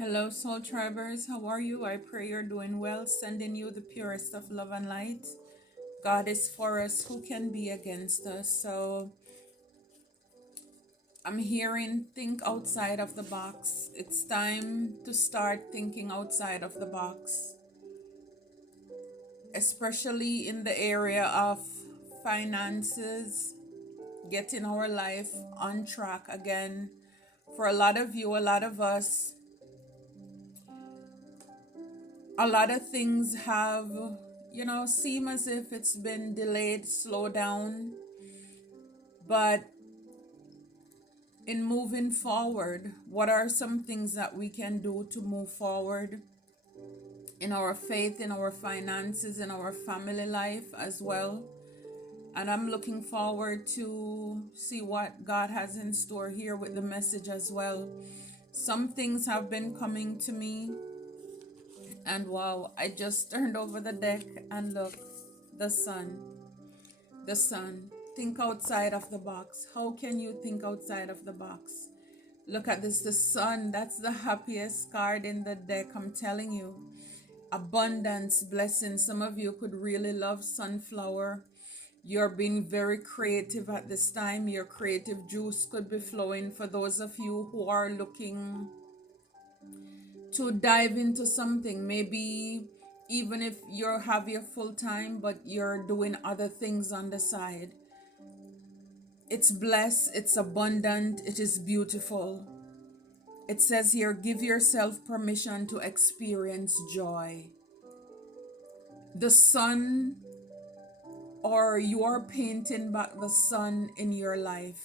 Hello, Soul Tribers. How are you? I pray you're doing well. Sending you the purest of love and light. God is for us. Who can be against us? So I'm hearing think outside of the box. It's time to start thinking outside of the box, especially in the area of finances, getting our life on track again. For a lot of you, a lot of us, a lot of things have, seem as if it's been delayed, slowed down. But in moving forward, what are some things that we can do to move forward in our faith, in our finances, in our family life as well? And I'm looking forward to see what God has in store here with the message as well. Some things have been coming to me, and wow, I just turned over the deck and look, the sun. The sun. Think outside of the box. How can you think outside of the box? Look at this, the sun. That's the happiest card in the deck, I'm telling you. Abundance, blessing. Some of you could really love sunflower. You're being very creative at this time. Your creative juice could be flowing for those of you who are looking to dive into something. Maybe even if you have your full time, but you're doing other things on the side. It's blessed, it's abundant, it is beautiful. It says here, give yourself permission to experience joy. The sun, or you're painting back the sun in your life.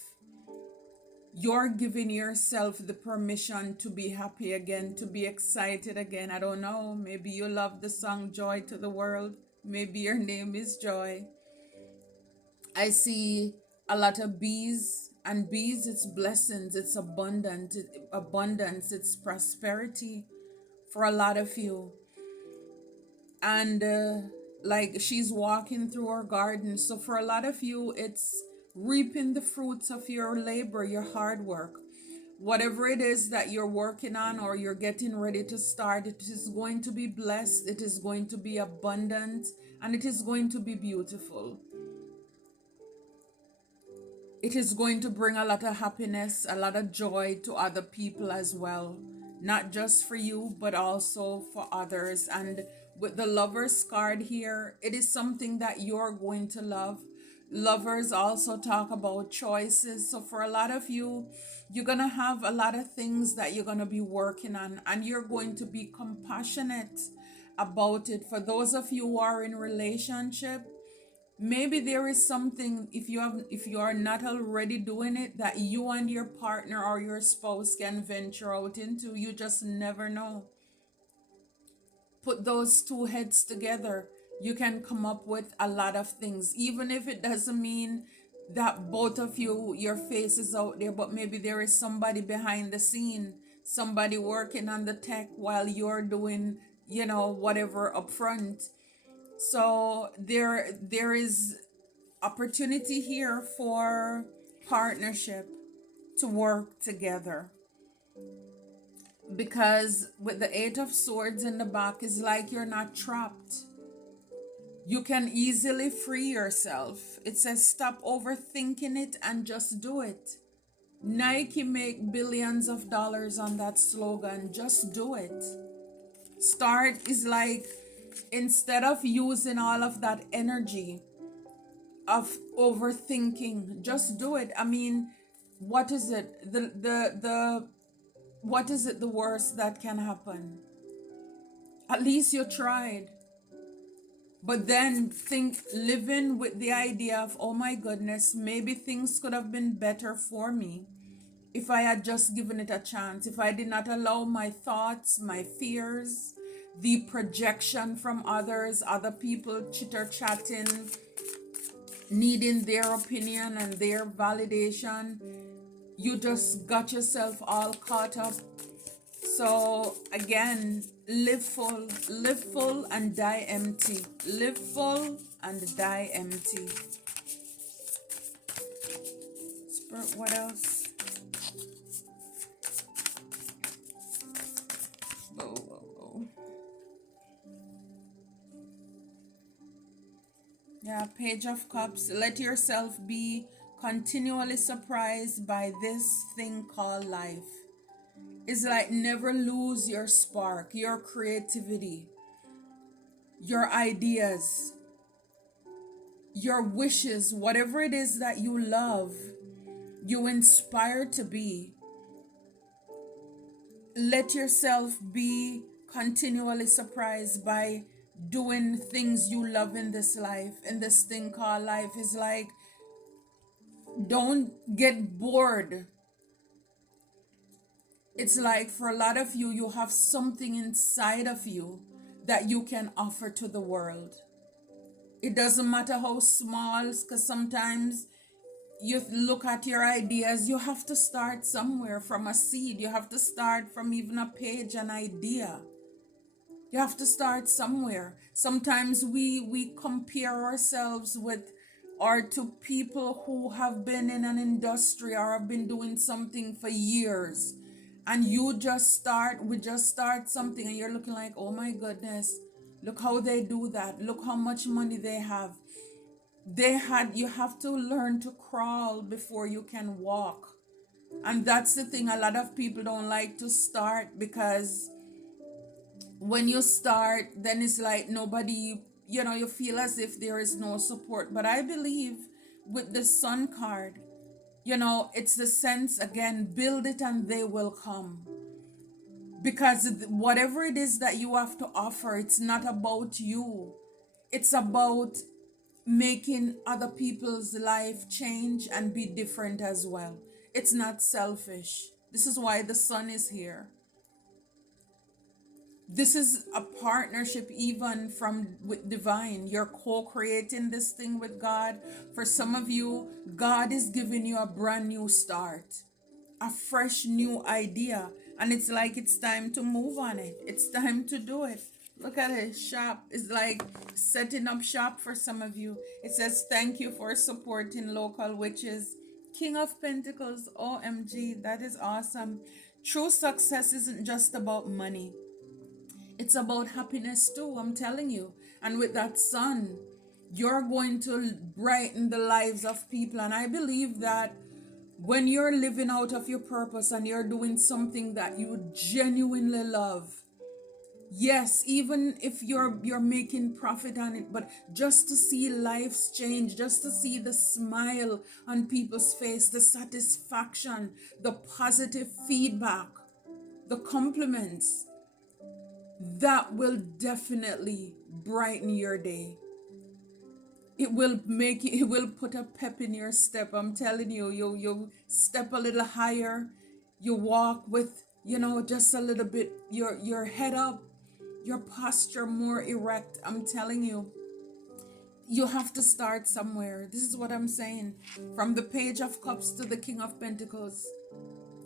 You're giving yourself the permission to be happy again, to be excited again. I don't know, maybe you love the song Joy to the World. Maybe your name is Joy. I see a lot of bees, and bees, it's blessings, it's abundance, it's prosperity for a lot of you. And like she's walking through her garden. So for a lot of you, it's reaping the fruits of your labor, your hard work. Whatever it is that you're working on or you're getting ready to start, it is going to be blessed, it is going to be abundant, and it is going to be beautiful. It is going to bring a lot of happiness, a lot of joy to other people as well. Not just for you, but also for others. And with the Lover's card here, it is something that you're going to love. Lovers also talk about choices. So for a lot of you, you're going to have a lot of things that you're going to be working on, and you're going to be compassionate about it. For those of you who are in relationship, maybe there is something, if you are not already doing it, that you and your partner or your spouse can venture out into. You just never know. Put those two heads together, you can come up with a lot of things, even if it doesn't mean that both of you, your face is out there, but maybe there is somebody behind the scene, somebody working on the tech while you're doing, whatever up front. So there is opportunity here for partnership to work together, because with the Eight of Swords in the back, is like you're not trapped. You can easily free yourself. It says stop overthinking it and just do it. Nike make billions of dollars on that slogan. Just do it. Start is like, instead of using all of that energy of overthinking, just do it. I mean, what is it? The what is it, the worst that can happen? At least you tried. But then think, living with the idea of, oh my goodness, maybe things could have been better for me if I had just given it a chance, if I did not allow my thoughts, my fears, the projection from others, other people chitter chatting, needing their opinion and their validation. You just got yourself all caught up. So again, live full and die empty. Live full and die empty. Spirit, what else? Yeah, Page of Cups. Let yourself be continually surprised by this thing called life. It's like never lose your spark, your creativity, your ideas, your wishes, whatever it is that you love, you inspire to be. Let yourself be continually surprised by doing things you love in this life, in this thing called life. Is like, don't get bored. It's like for a lot of you, you have something inside of you that you can offer to the world. It doesn't matter how small, because sometimes you look at your ideas, you have to start somewhere from a seed. You have to start from even a page, an idea. You have to start somewhere. Sometimes we compare ourselves with or to people who have been in an industry or have been doing something for years. And we just start something and you're looking like, oh my goodness, look how they do that. Look how much money they have. You have to learn to crawl before you can walk. And that's the thing, a lot of people don't like to start, because when you start, then it's like nobody, you feel as if there is no support. But I believe with the Sun card, it's the sense again, build it and they will come. Because whatever it is that you have to offer, it's not about you. It's about making other people's life change and be different as well. It's not selfish. This is why the Sun is here. This is a partnership even from with divine. You're co-creating this thing with God. For some of you, God is giving you a brand new start, a fresh new idea, and it's like it's time to move on it. It's time to do it. Look at it. Shop is like setting up shop for some of you. It says thank you for supporting local witches. King of Pentacles. OMG, that is awesome. True success isn't just about money. It's about happiness too, I'm telling you. And with that Sun, you're going to brighten the lives of people. And I believe that when you're living out of your purpose and you're doing something that you genuinely love, yes, even if you're making profit on it, but just to see lives change, just to see the smile on people's face, the satisfaction, the positive feedback, the compliments, that will definitely brighten your day. It will put a pep in your step. I'm telling you, you step a little higher, you walk with, just a little bit, your head up, your posture more erect. I'm telling you, you have to start somewhere. This is what I'm saying. From the Page of Cups to the King of Pentacles,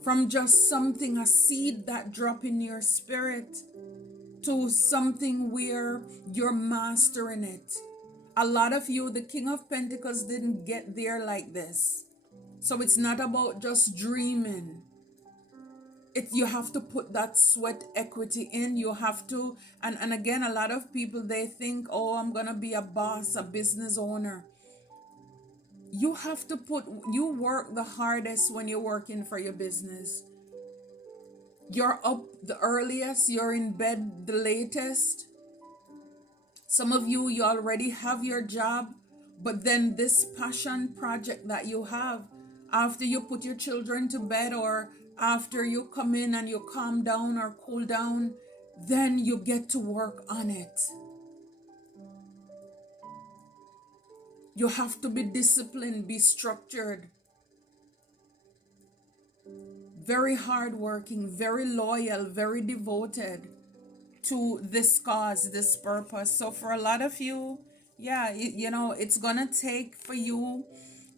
from just something, a seed that drop in your spirit, to something where you're mastering it. A lot of you, the King of Pentacles didn't get there like this. So it's not about just dreaming. You have to put that sweat equity in. You have to, and again, a lot of people, they think, oh, I'm gonna be a boss, a business owner. You have to you work the hardest when you're working for your business. You're up the earliest, you're in bed the latest. Some of you, you already have your job, but then this passion project that you have, after you put your children to bed or after you come in and you calm down or cool down, then you get to work on it. You have to be disciplined, be structured, very hardworking, very loyal, very devoted to this cause, this purpose. So for a lot of you, yeah, it's gonna take for you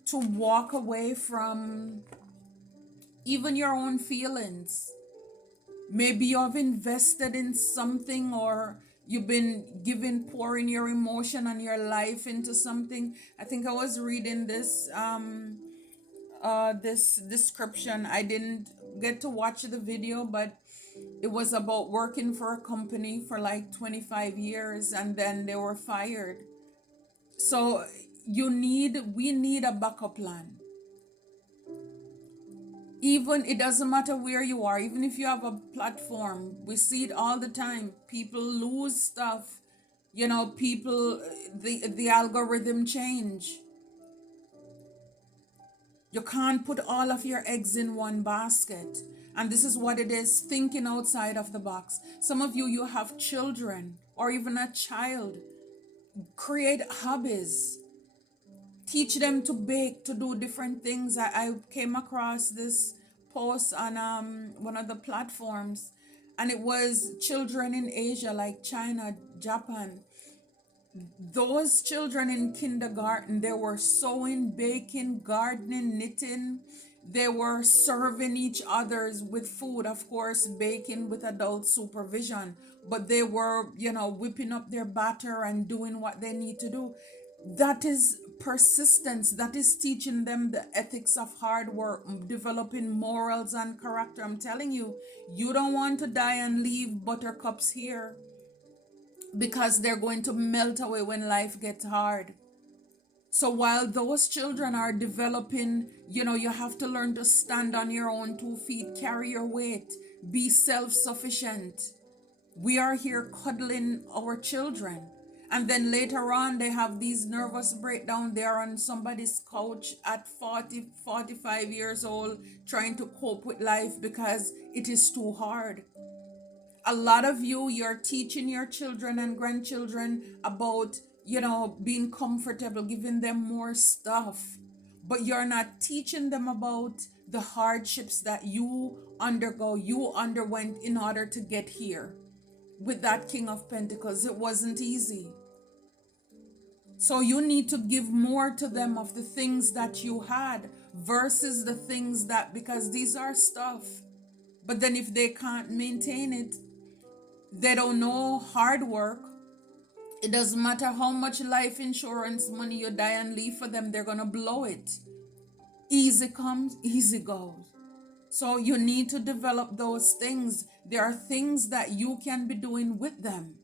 to walk away from even your own feelings. Maybe you have invested in something, or you've been pouring your emotion and your life into something. I think I was reading this this description. I didn't get to watch the video, but it was about working for a company for like 25 years and then they were fired. So we need a backup plan. Even it doesn't matter where you are, even if you have a platform, we see it all the time. People lose stuff, people, the algorithm change. You can't put all of your eggs in one basket. And this is what it is, thinking outside of the box. Some of you, you have children or even a child. Create hobbies. Teach them to bake, to do different things. I came across this post on one of the platforms, and it was children in Asia, like China, Japan. Those children in kindergarten, they were sewing, baking, gardening, knitting. They were serving each others with food, of course, baking with adult supervision. But they were, whipping up their batter and doing what they need to do. That is persistence. That is teaching them the ethics of hard work, developing morals and character. I'm telling you, you don't want to die and leave buttercups here, because they're going to melt away when life gets hard. So while those children are developing, you have to learn to stand on your own 2 feet, carry your weight, be self-sufficient. We are here cuddling our children. And then later on, they have these nervous breakdowns. They're on somebody's couch at 40, 45 years old, trying to cope with life because it is too hard. A lot of you're teaching your children and grandchildren about, being comfortable, giving them more stuff, but you're not teaching them about the hardships that you underwent in order to get here. With that King of Pentacles, it wasn't easy. So you need to give more to them of the things that you had versus the things that, because these are stuff. But then if they can't maintain it, they don't know hard work. It doesn't matter how much life insurance money you die and leave for them, they're going to blow it. Easy comes, easy goes. So you need to develop those things. There are things that you can be doing with them.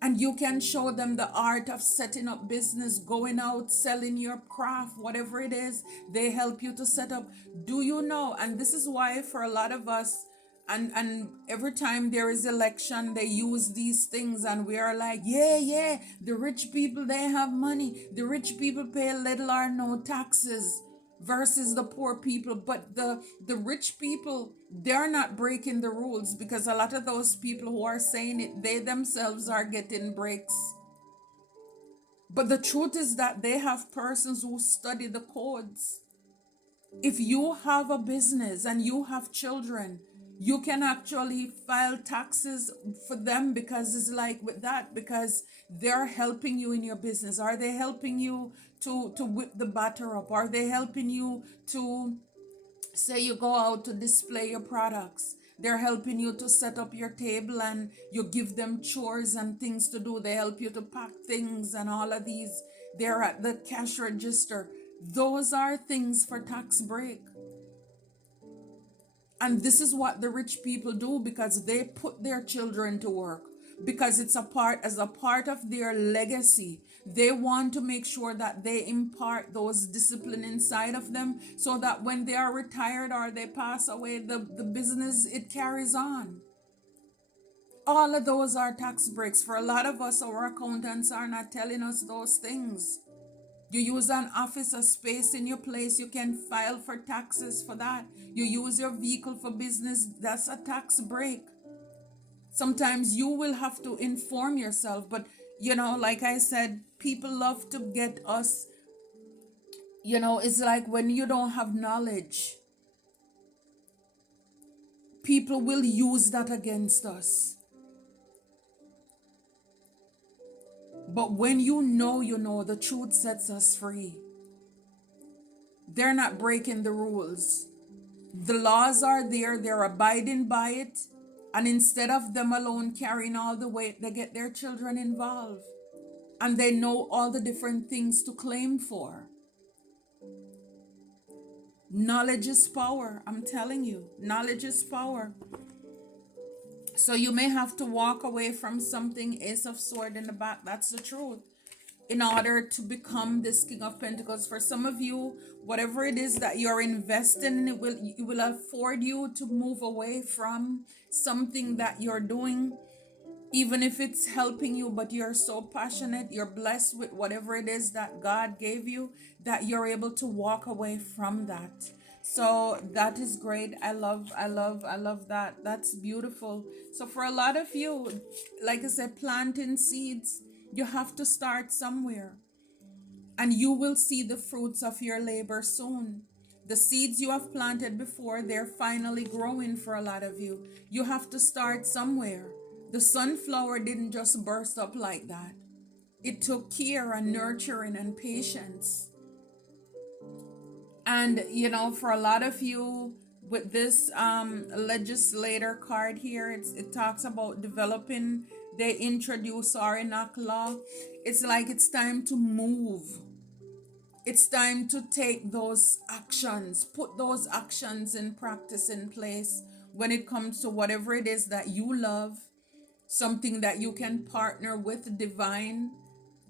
And you can show them the art of setting up business, going out, selling your craft, whatever it is. They help you to set up. Do you know? And this is why for a lot of us, and every time there is election, they use these things, and we are like, yeah, the rich people, they have money. The rich people pay little or no taxes versus the poor people. But the rich people, they're not breaking the rules, because a lot of those people who are saying it, they themselves are getting breaks. But the truth is that they have persons who study the codes. If you have a business and you have children, you can actually file taxes for them, because it's like with that, because they're helping you in your business. Are they helping you to whip the batter up? Are they helping you to, say you go out to display your products? They're helping you to set up your table, and you give them chores and things to do. They help you to pack things and all of these. They're at the cash register. Those are things for tax break. And this is what the rich people do, because they put their children to work, because it's as a part of their legacy. They want to make sure that they impart those discipline inside of them, so that when they are retired or they pass away, the business, it carries on. All of those are tax breaks. For a lot of us, our accountants are not telling us those things. You use an office, a space in your place, you can file for taxes for that. You use your vehicle for business, that's a tax break. Sometimes you will have to inform yourself, but like I said, people love to get us, it's like when you don't have knowledge, people will use that against us. But when you know, the truth sets us free. They're not breaking the rules. The laws are there, they're abiding by it. And instead of them alone carrying all the weight, they get their children involved. And they know all the different things to claim for. Knowledge is power. I'm telling you, knowledge is power. So you may have to walk away from something, Ace of Sword in the back. That's the truth. in order to become this King of Pentacles. For some of you, whatever it is that you're investing in, it will afford you to move away from something that you're doing, even if it's helping you, but you're so passionate, you're blessed with whatever it is that God gave you, that you're able to walk away from that. So that is great. I love that. That's beautiful. So for a lot of you, like I said, planting seeds, you have to start somewhere, and you will see the fruits of your labor soon. The seeds you have planted before, they're finally growing for a lot of you. You have to start somewhere. The sunflower didn't just burst up like that. It took care and nurturing and patience. And for a lot of you, with this legislator card here, it talks about developing. They introduce Arinak law. It's like it's time to move. It's time to take those actions, put those actions in practice in place when it comes to whatever it is that you love, something that you can partner with divine,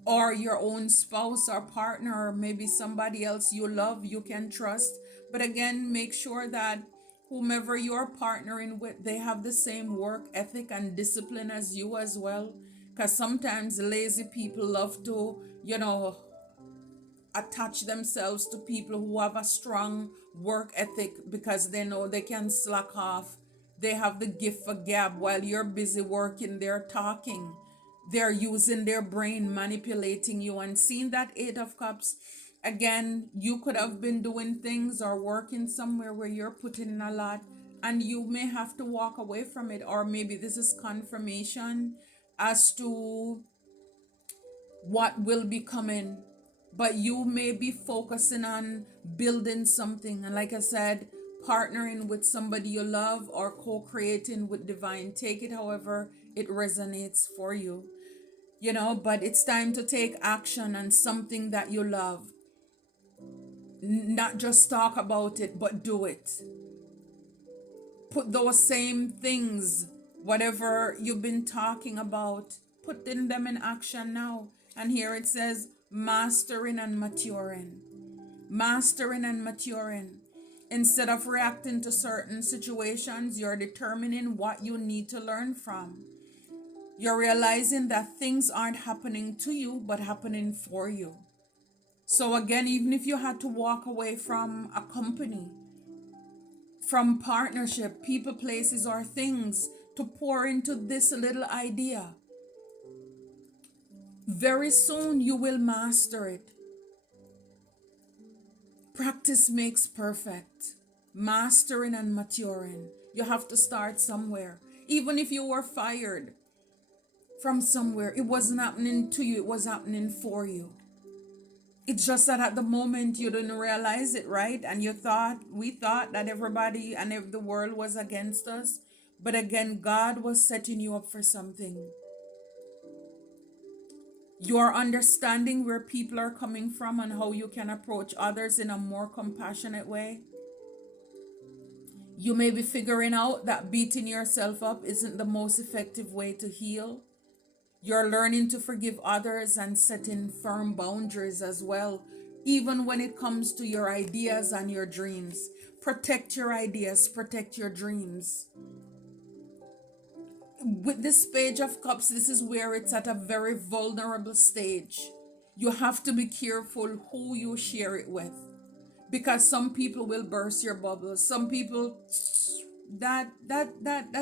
or your own spouse or partner, or maybe somebody else you love, you can trust. But again, make sure that whomever you're partnering with, they have the same work ethic and discipline as you as well. Because sometimes lazy people love to, attach themselves to people who have a strong work ethic because they know they can slack off. They have the gift for gab. While you're busy working, they're talking. They're using their brain, manipulating you. And seeing that Eight of Cups, again, you could have been doing things or working somewhere where you're putting in a lot, and you may have to walk away from it. Or maybe this is confirmation as to what will be coming, but you may be focusing on building something. And like I said, partnering with somebody you love or co-creating with divine. Take it however it resonates for you, but it's time to take action on something that you love. Not just talk about it, but do it. Put those same things, whatever you've been talking about, putting them in action now. And here it says mastering and maturing. Mastering and maturing. Instead of reacting to certain situations, you're determining what you need to learn from. You're realizing that things aren't happening to you, but happening for you. So again, even if you had to walk away from a company, from partnership, people, places, or things to pour into this little idea, very soon you will master it. Practice makes perfect. Mastering and maturing. You have to start somewhere. Even if you were fired from somewhere, it wasn't happening to you, it was happening for you. It's just that at the moment you didn't realize it, right? And we thought that everybody and the world was against us. But again, God was setting you up for something. You're understanding where people are coming from and how you can approach others in a more compassionate way. You may be figuring out that beating yourself up isn't the most effective way to heal. You're learning to forgive others and setting firm boundaries as well, even when it comes to your ideas and your dreams. Protect your ideas, protect your dreams. With this Page of Cups, this is where it's at a very vulnerable stage. You have to be careful who you share it with, because some people will burst your bubbles. Some people, that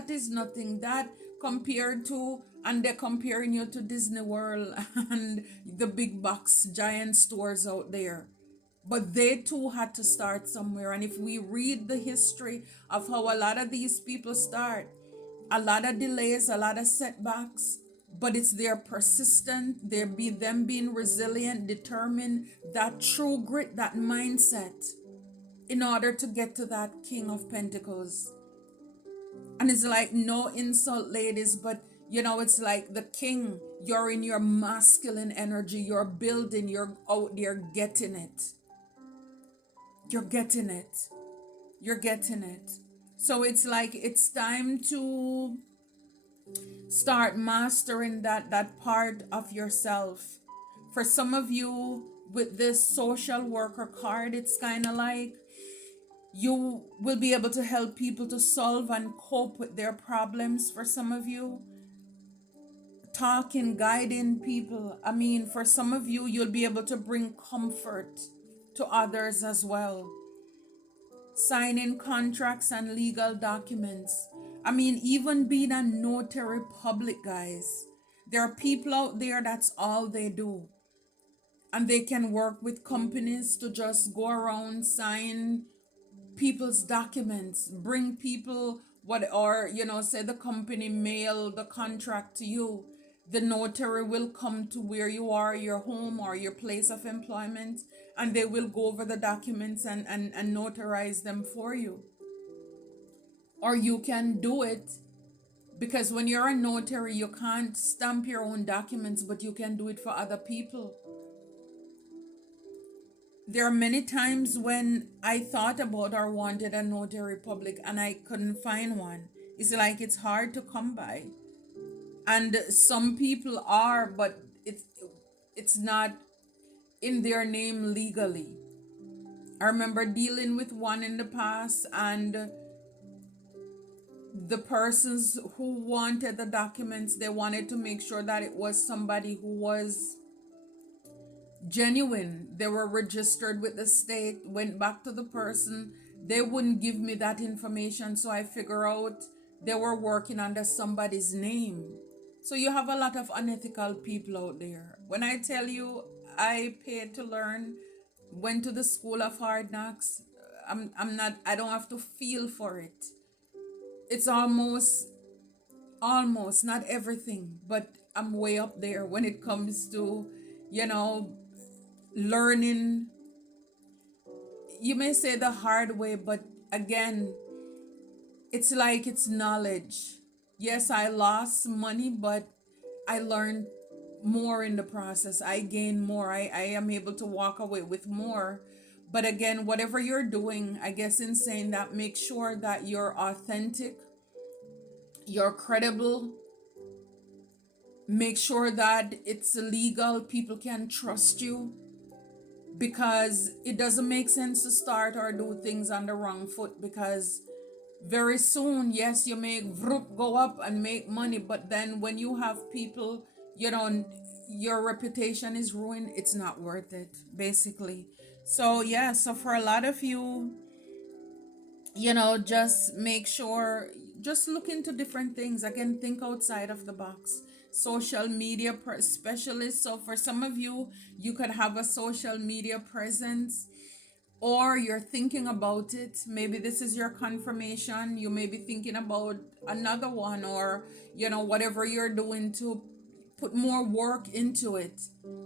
is nothing. That compared to, and they're comparing you to Disney World and the big box giant stores out there. But they too had to start somewhere. And if we read the history of how a lot of these people start, a lot of delays, a lot of setbacks, but it's their persistent, them being resilient, determined, that true grit, that mindset, in order to get to that King of Pentacles. And it's like, no insult, ladies, but it's like the king, you're in your masculine energy, you're building, you're out there getting it. You're getting it. You're getting it. So it's like it's time to start mastering that part of yourself. For some of you with this social worker card, it's kind of like you will be able to help people to solve and cope with their problems. For some of you, talking, guiding people. I mean, for some of you, you'll be able to bring comfort to others as well. Signing contracts and legal documents. I mean, even being a notary public, guys. There are people out there that's all they do. And they can work with companies to just go around, sign people's documents, bring people what, or say the company mail the contract to you. The notary will come to where you are, your home or your place of employment, and they will go over the documents and notarize them for you. Or you can do it, because when you're a notary, you can't stamp your own documents, but you can do it for other people. There are many times when I thought about or wanted a notary public and I couldn't find one. It's like it's hard to come by. And some people are, but it's not in their name legally. I remember dealing with one in the past, and the persons who wanted the documents, they wanted to make sure that it was somebody who was genuine. They were registered with the state. Went back to the person, they wouldn't give me that information, so I figure out they were working under somebody's name. So you have a lot of unethical people out there. When I tell you I paid to learn, went to the school of hard knocks, I'm not, I don't have to feel for it. It's almost not everything, but I'm way up there when it comes to, you know, learning. You may say the hard way, but again, it's like it's knowledge. Yes, I lost money, but I learned more in the process. I gained more. I am able to walk away with more. But again, whatever you're doing, I guess in saying that, make sure that you're authentic, you're credible, make sure that it's legal, people can trust you, because it doesn't make sense to start or do things on the wrong foot, because very soon, yes, you may go up and make money, but then when you have people, your reputation is ruined, it's not worth it, basically. So yeah, so for a lot of you, just make sure, just look into different things. Again, think outside of the box. Social media specialist. So for some of you, you could have a social media presence, or you're thinking about it. Maybe this is your confirmation. You may be thinking about another one, or whatever you're doing to put more work into it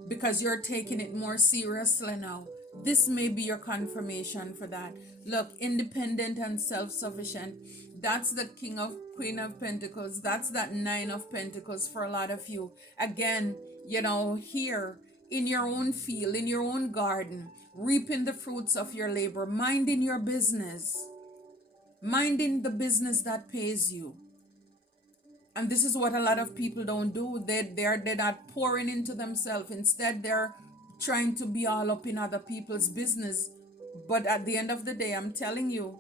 because you're taking it more seriously now. This may be your confirmation for that. Look, independent and self-sufficient. That's the Queen of Pentacles. That's that Nine of Pentacles for a lot of you. Again, here in your own field, in your own garden, reaping the fruits of your labor, minding your business, minding the business that pays you. And this is what a lot of people don't do. They're not pouring into themselves. Instead, they're trying to be all up in other people's business. But at the end of the day, I'm telling you,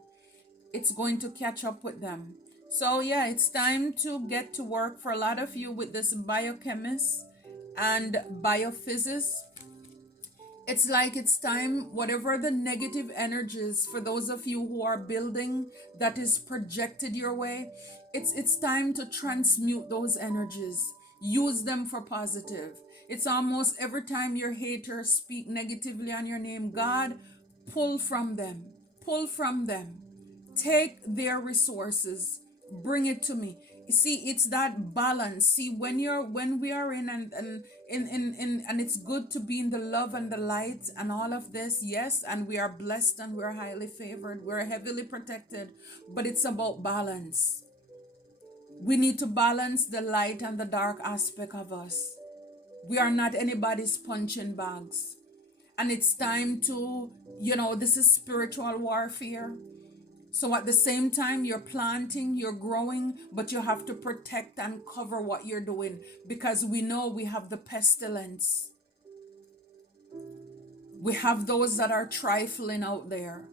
it's going to catch up with them. So yeah, it's time to get to work for a lot of you with this biochemist and biophysicist. It's like it's time, whatever the negative energies for those of you who are building that is projected your way, it's time to transmute those energies. Use them for positive. It's almost every time your haters speak negatively on your name, God, pull from them. Pull from them. Take their resources. Bring it to me. See, it's that balance. See, when we are in and it's good to be in the love and the light and all of this, yes, and we are blessed and we're highly favored, we're heavily protected, but it's about balance. We need to balance the light and the dark aspect of us. We are not anybody's punching bags. And it's time to, this is spiritual warfare. So at the same time, you're planting, you're growing, but you have to protect and cover what you're doing, because we know we have the pestilence. We have those that are trifling out there.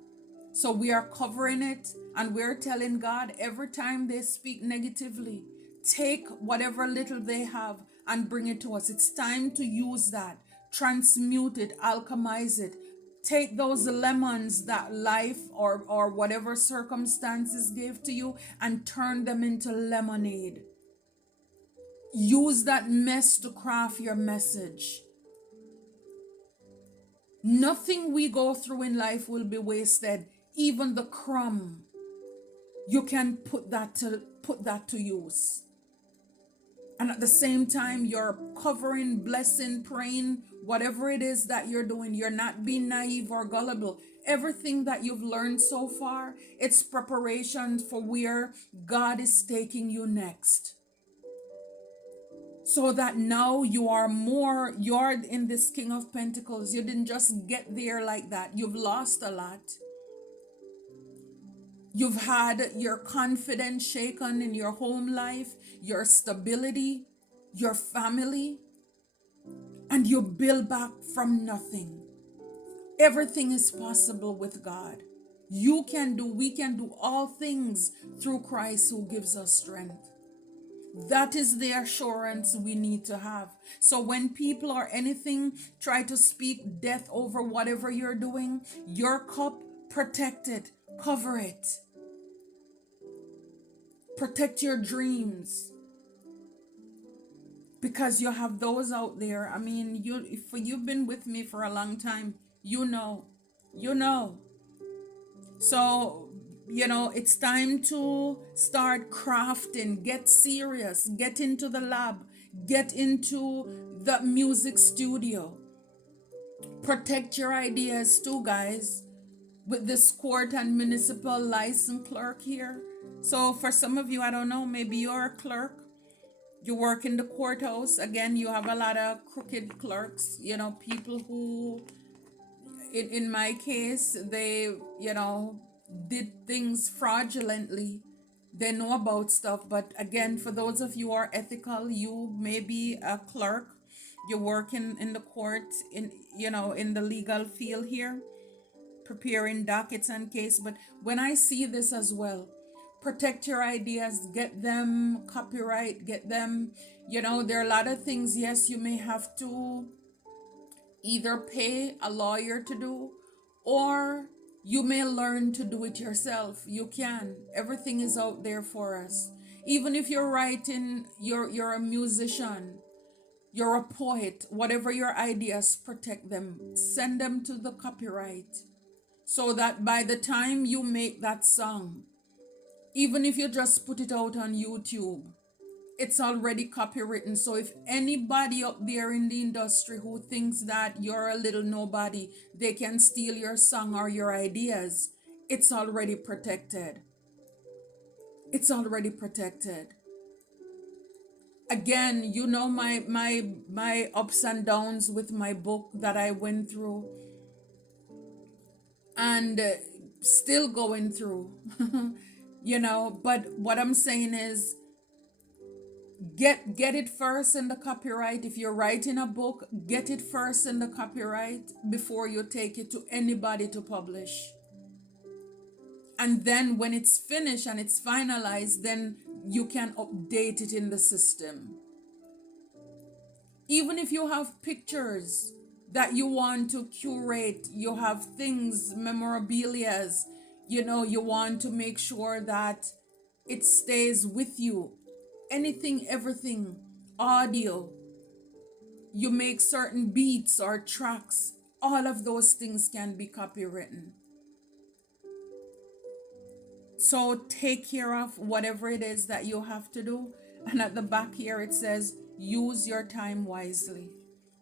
So we are covering it, and we're telling God every time they speak negatively, take whatever little they have and bring it to us. It's time to use that, transmute it, alchemize it. Take those lemons that life or whatever circumstances gave to you and turn them into lemonade. Use that mess to craft your message. Nothing we go through in life will be wasted. Even the crumb, you can put that to use. And at the same time, you're covering, blessing, praying, whatever it is that you're doing. You're not being naive or gullible. Everything that you've learned so far, it's preparation for where God is taking you next. So that now you're in this King of Pentacles. You didn't just get there like that. You've lost a lot. You've had your confidence shaken in your home life, your stability, your family, and you build back from nothing. Everything is possible with God. We can do all things through Christ who gives us strength. That is the assurance we need to have. So when people or anything try to speak death over whatever you're doing, your cup, protect it, cover it. Protect your dreams. Because you have those out there. I mean, you've been with me for a long time, you know. So, it's time to start crafting, get serious, get into the lab, get into the music studio. Protect your ideas too, guys, with this court and municipal license clerk here. So for some of you, I don't know, maybe you're a clerk. You work in the courthouse. Again, you have a lot of crooked clerks, people who, in my case, they, did things fraudulently. They know about stuff. But again, for those of you who are ethical, you may be a clerk. You work in the court, in the legal field here, preparing dockets and case. But when I see this as well, protect your ideas, get them copyright, get them, there are a lot of things, yes, you may have to either pay a lawyer to do, or you may learn to do it yourself. You can. Everything is out there for us. Even if you're writing, you're a musician, you're a poet, whatever your ideas, protect them. Send them to the copyright so that by the time you make that song, even if you just put it out on YouTube, it's already copywritten. So if anybody up there in the industry who thinks that you're a little nobody, they can steal your song or your ideas, it's already protected. It's already protected. Again, my ups and downs with my book that I went through and still going through. But what I'm saying is, get it first in the copyright. If you're writing a book, get it first in the copyright before you take it to anybody to publish. And then when it's finished and it's finalized, then you can update it in the system. Even if you have pictures that you want to curate, you have things, memorabilias, you want to make sure that it stays with you. Anything, everything, audio, you make certain beats or tracks, all of those things can be copywritten. So take care of whatever it is that you have to do. And at the back here it says, use your time wisely.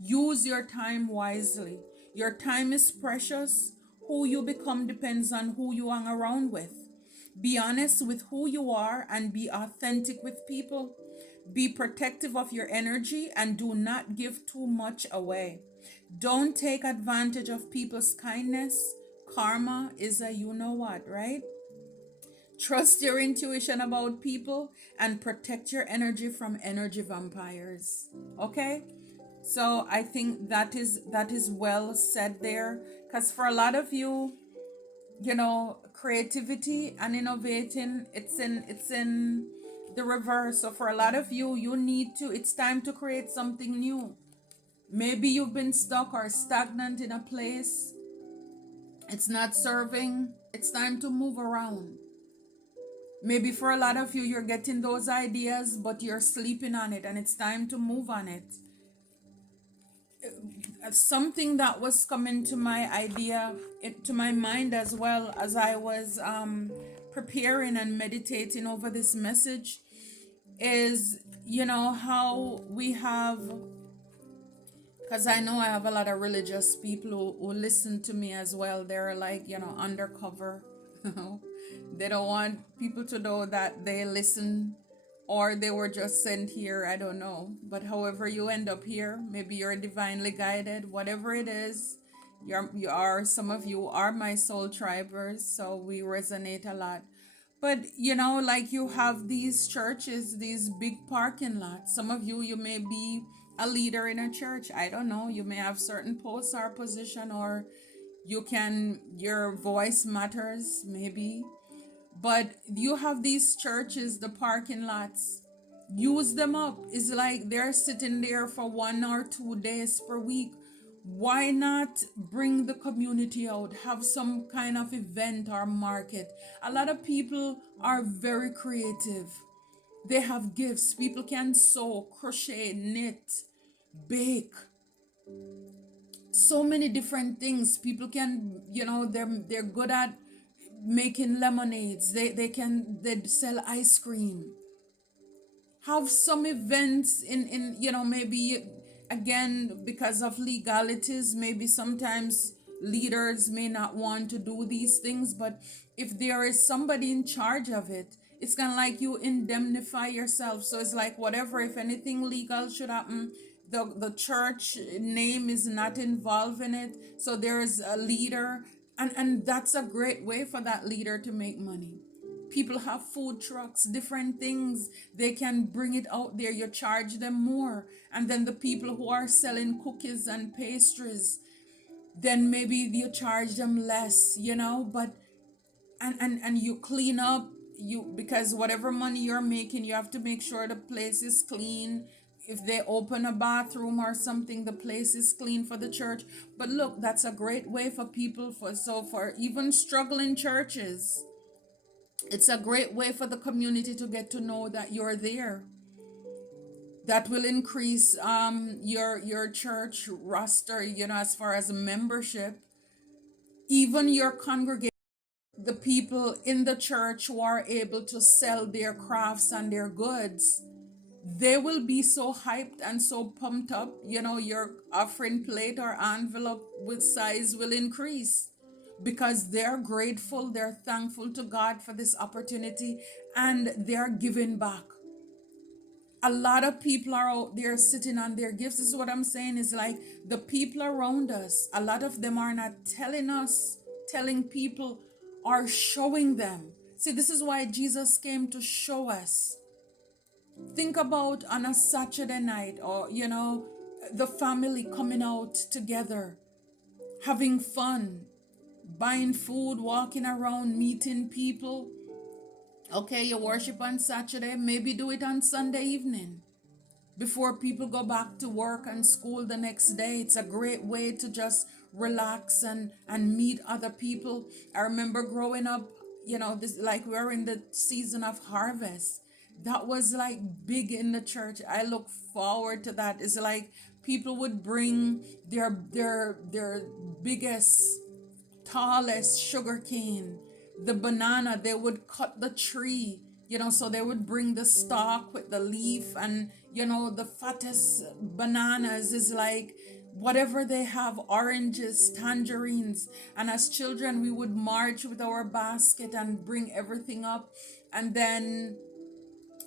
Use your time wisely. Your time is precious. Who you become depends on who you hang around with. Be honest with who you are and be authentic with people. Be protective of your energy and do not give too much away. Don't take advantage of people's kindness. Karma is a you know what, right? Trust your intuition about people and protect your energy from energy vampires. Okay? So I think that is well said there, because for a lot of you, creativity and innovating, it's in the reverse. So for a lot of you, it's time to create something new. Maybe you've been stuck or stagnant in a place, it's not serving, it's time to move around. Maybe for a lot of you, you're getting those ideas, but you're sleeping on it, and it's time to move on it. Something that was coming to to my mind as well as I was preparing and meditating over this message is, how we have, because I know I have a lot of religious people who listen to me as well. They're like, undercover. They don't want people to know that they listen, or they were just sent here. I don't know. But however you end up here, maybe you're divinely guided, whatever it is. Some of you are my soul tribers, so we resonate a lot. But like you have these churches, these big parking lots. Some of you may be a leader in a church. I don't know. You may have certain posts or position, or your voice matters, maybe. But you have these churches, the parking lots. Use them up. It's like they're sitting there for 1 or 2 days per week. Why not bring the community out? Have some kind of event or market. A lot of people are very creative. They have gifts. People can sew, crochet, knit, bake. So many different things. People can, they're good at making lemonades. They sell ice cream. Have some events in maybe, again, because of legalities, maybe sometimes leaders may not want to do these things, but if there is somebody in charge of it, it's kind of like you indemnify yourself. So it's like, whatever, if anything legal should happen, the church name is not involved in it. So there is a leader, and that's a great way for that leader to make money. People have food trucks, different things. They can bring it out there. You charge them more. And then the people who are selling cookies and pastries, then maybe you charge them less, but and you clean up, because whatever money you're making, you have to make sure the place is clean. If they open a bathroom or something, the place is clean for the church. But look, that's a great way for people, for even struggling churches, it's a great way for the community to get to know that you're there. That will increase your church roster, as far as membership. Even your congregation, the people in the church who are able to sell their crafts and their goods, they will be so hyped and so pumped up. Your offering plate or envelope with size will increase, because they're grateful, they're thankful to God for this opportunity, and they're giving back. A lot of people are out there sitting on their gifts. This is what I'm saying, is like, the people around us, a lot of them are not telling people, or showing them. See, this is why Jesus came to show us. Think about on a Saturday night, or the family coming out together, having fun, buying food, walking around, meeting people. Okay, you worship on Saturday, maybe do it on Sunday evening before people go back to work and school the next day. It's a great way to just relax and meet other people. I remember growing up, this, like, we're in the season of harvest. That was like big in the church. I look forward to that. It's like people would bring their biggest, tallest sugar cane, the banana. They would cut the tree, so they would bring the stalk with the leaf, and the fattest bananas is like whatever they have, oranges, tangerines. And as children, we would march with our basket and bring everything up. And then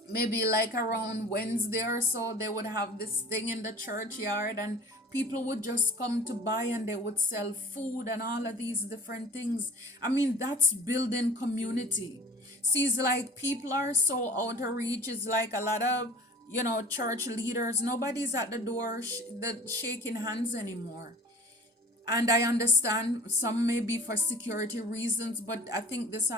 maybe like around Wednesday or so, they would have this thing in the churchyard, and people would just come to buy, and they would sell food and all of these different things. I mean, that's building community. See, it's like people are so out of reach. It's like a lot of church leaders. Nobody's at the door shaking hands anymore. And I understand some may be for security reasons, but I think this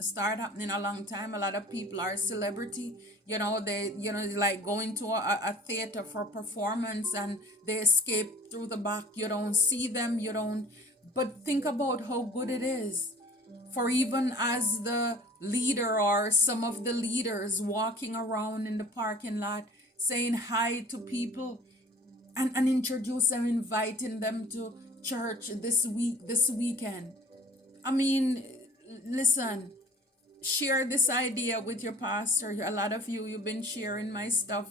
started happening a long time. A lot of people are celebrity. They like going to a theater for performance and they escape through the back. You don't see them. You don't. But think about how good it is for even as the leader or some of the leaders walking around in the parking lot saying hi to people and introduce them, inviting them to church this weekend. I mean, listen, share this idea with your pastor. A lot of you've been sharing my stuff,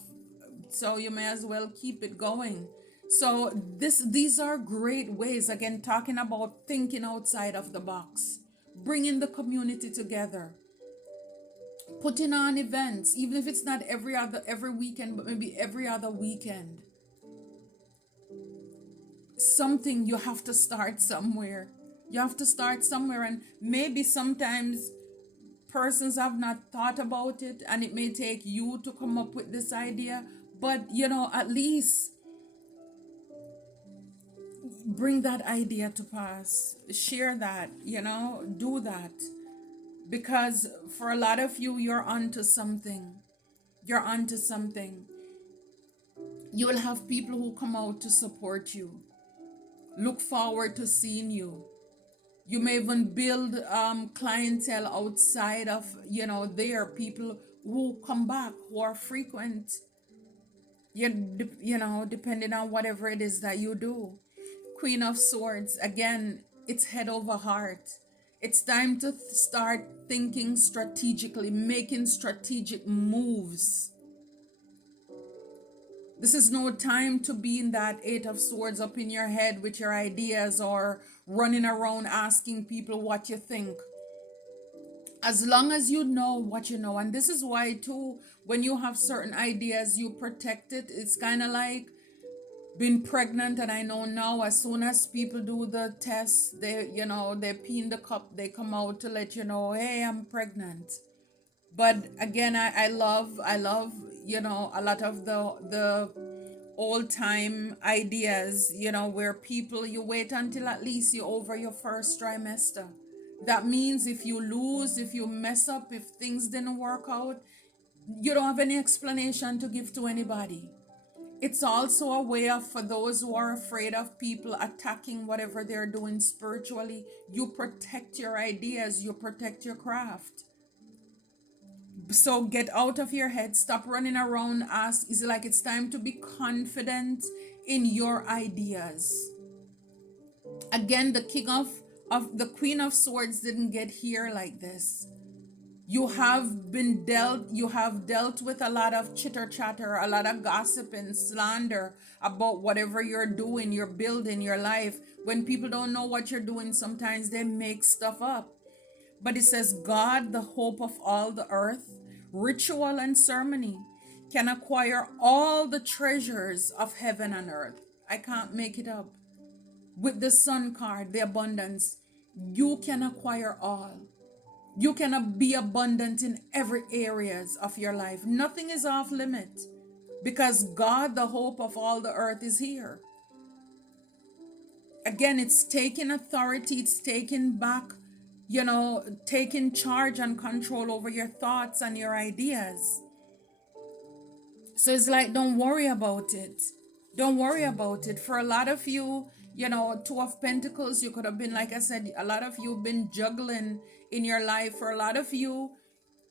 so you may as well keep it going. So these are great ways, again, talking about thinking outside of the box, bringing the community together, putting on events, even if it's not every weekend, but maybe every other weekend. Something, you have to start somewhere. You have to start somewhere, and maybe sometimes persons have not thought about it, and it may take you to come up with this idea, but at least bring that idea to pass. Share that, do that. Because for a lot of you're onto something. You're onto something. You will have people who come out to support you, look forward to seeing you. You may even build clientele outside of there, people who come back, who are frequent, depending on whatever it is that you do. Queen of Swords, again, it's head over heart. It's time to start thinking strategically, making strategic moves. This is no time to be in that Eight of Swords up in your head with your ideas or running around asking people what you think. As long as you know what you know, and this is why too, when you have certain ideas, you protect it. It's kind of like being pregnant, and I know now as soon as people do the test, they pee in the cup, they come out to let you know, hey, I'm pregnant. But again, I love a lot of the old time ideas, where people, you wait until at least you're over your first trimester. That means if you lose, if you mess up, if things didn't work out, you don't have any explanation to give to anybody. It's also a way of, for those who are afraid of people attacking whatever they're doing spiritually, you protect your ideas, you protect your craft. So get out of your head, stop running around. Is it like it's time to be confident in your ideas. Again, the Queen of Swords didn't get here like this. You have dealt with a lot of chitter chatter, a lot of gossip and slander about whatever you're doing, you're building your life. When people don't know what you're doing, sometimes they make stuff up. But it says, God, the hope of all the earth, ritual and ceremony, can acquire all the treasures of heaven and earth. I can't make it up. With the Sun card, the abundance, you can acquire all. You can be abundant in every areas of your life. Nothing is off limit because God, the hope of all the earth, is here. Again, it's taking authority, it's taking back, taking charge and control over your thoughts and your ideas. So it's like, don't worry about it. Don't worry about it. For a lot of you, Two of Pentacles, you could have been, like I said, a lot of you have been juggling in your life. For a lot of you,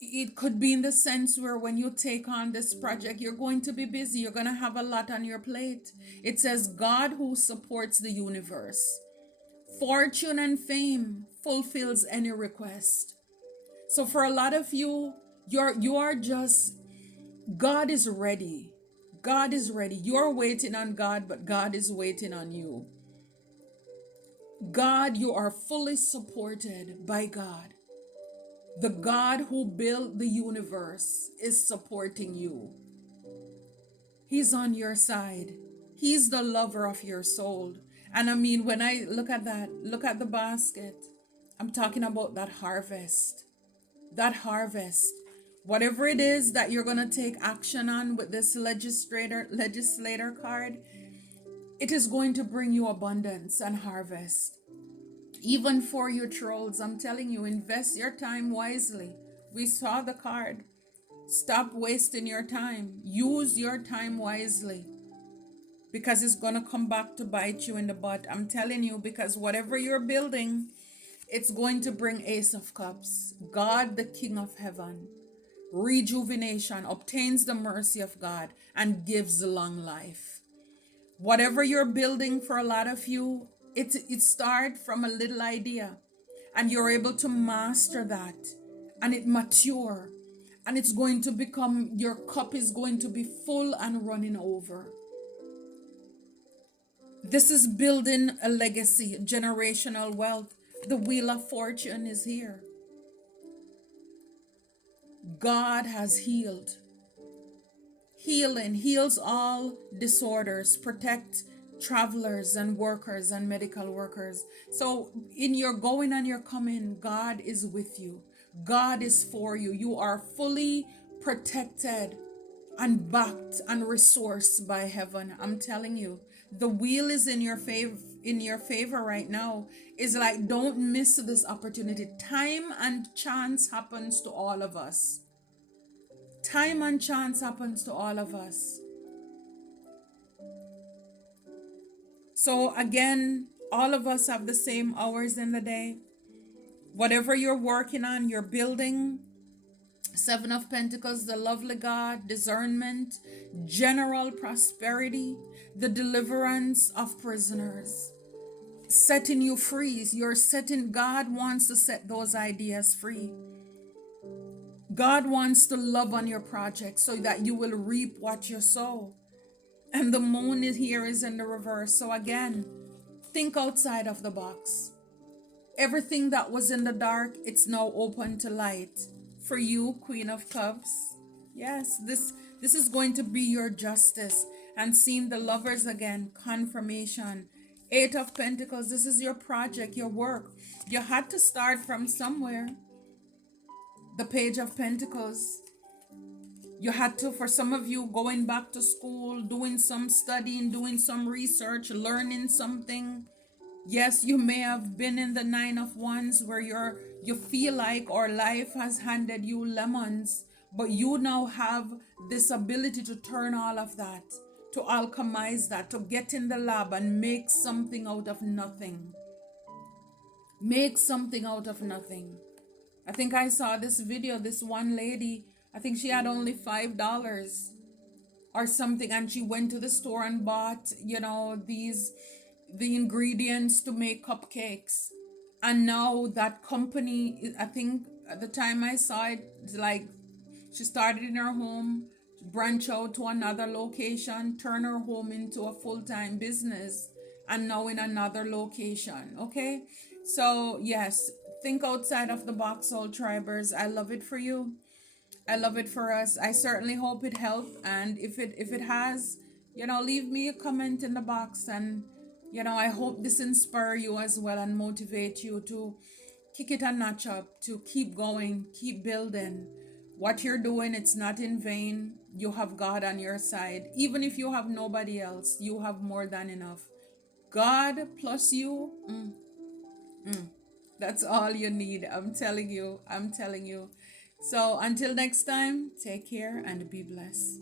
it could be in the sense where when you take on this project, you're going to be busy. You're going to have a lot on your plate. It says, God who supports the universe, fortune and fame, fulfills any request. So for a lot of you, you are just, God is ready. God is ready. You're waiting on God, but God is waiting on you. God, you are fully supported by God. The God who built the universe is supporting you. He's on your side. He's the lover of your soul. And I mean, when I look at that, look at the basket. I'm talking about that harvest. That harvest. Whatever it is that you're going to take action on with this legislator card, it is going to bring you abundance and harvest. Even for your trolls, I'm telling you, invest your time wisely. We saw the card. Stop wasting your time. Use your time wisely, because it's going to come back to bite you in the butt. I'm telling you, because whatever you're building, it's going to bring Ace of Cups. God, the King of Heaven, rejuvenation, obtains the mercy of God, and gives long life. Whatever you're building, for a lot of you, it starts from a little idea, and you're able to master that, and it mature, and it's going to become, your cup is going to be full and running over. This is building a legacy, generational wealth. The Wheel of Fortune is here. God has healed. Healing heals all disorders, protect travelers and workers and medical workers. So in your going and your coming, God is with you. God is for you. You are fully protected and backed and resourced by heaven. I'm telling you, the wheel is in your favor right now. It's like, don't miss this opportunity. Time and chance happens to all of us. Time and chance happens to all of us. So again, all of us have the same hours in the day. Whatever you're working on, you're building. Seven of Pentacles, the lovely God, discernment, general prosperity, the deliverance of prisoners, setting you free. God wants to set those ideas free. God wants to love on your project so that you will reap what you sow. And the moon is in the reverse. So again, think outside of the box. Everything that was in the dark, it's now open to light. For you, Queen of Cups, yes, this is going to be your justice. And seeing the Lovers again, confirmation. Eight of Pentacles, this is your project, your work. You had to start from somewhere. The Page of Pentacles, you had to, for some of you, going back to school, doing some studying, doing some research, learning something. Yes, you may have been in the Nine of Wands where you feel like, or life has handed you lemons, but you now have this ability to turn all of that, to alchemize that, to get in the lab and make something out of nothing. Make something out of nothing. I think I saw this video, this one lady, I think she had only $5 or something, and she went to the store and bought, the ingredients to make cupcakes. And now that company, I think at the time I saw it, it's like she started in her home, branch out to another location, turn her home into a full-time business, and now in another location. Okay, so yes, think outside of the box, all tribers. I love it for you. I love it for us. I certainly hope it helped, and if it has, leave me a comment in the box, and I hope this inspire you as well and motivate you to kick it a notch up, to keep going, keep building. What you're doing, it's not in vain. You have God on your side. Even if you have nobody else, you have more than enough. God plus you, that's all you need. I'm telling you. So until next time, take care and be blessed.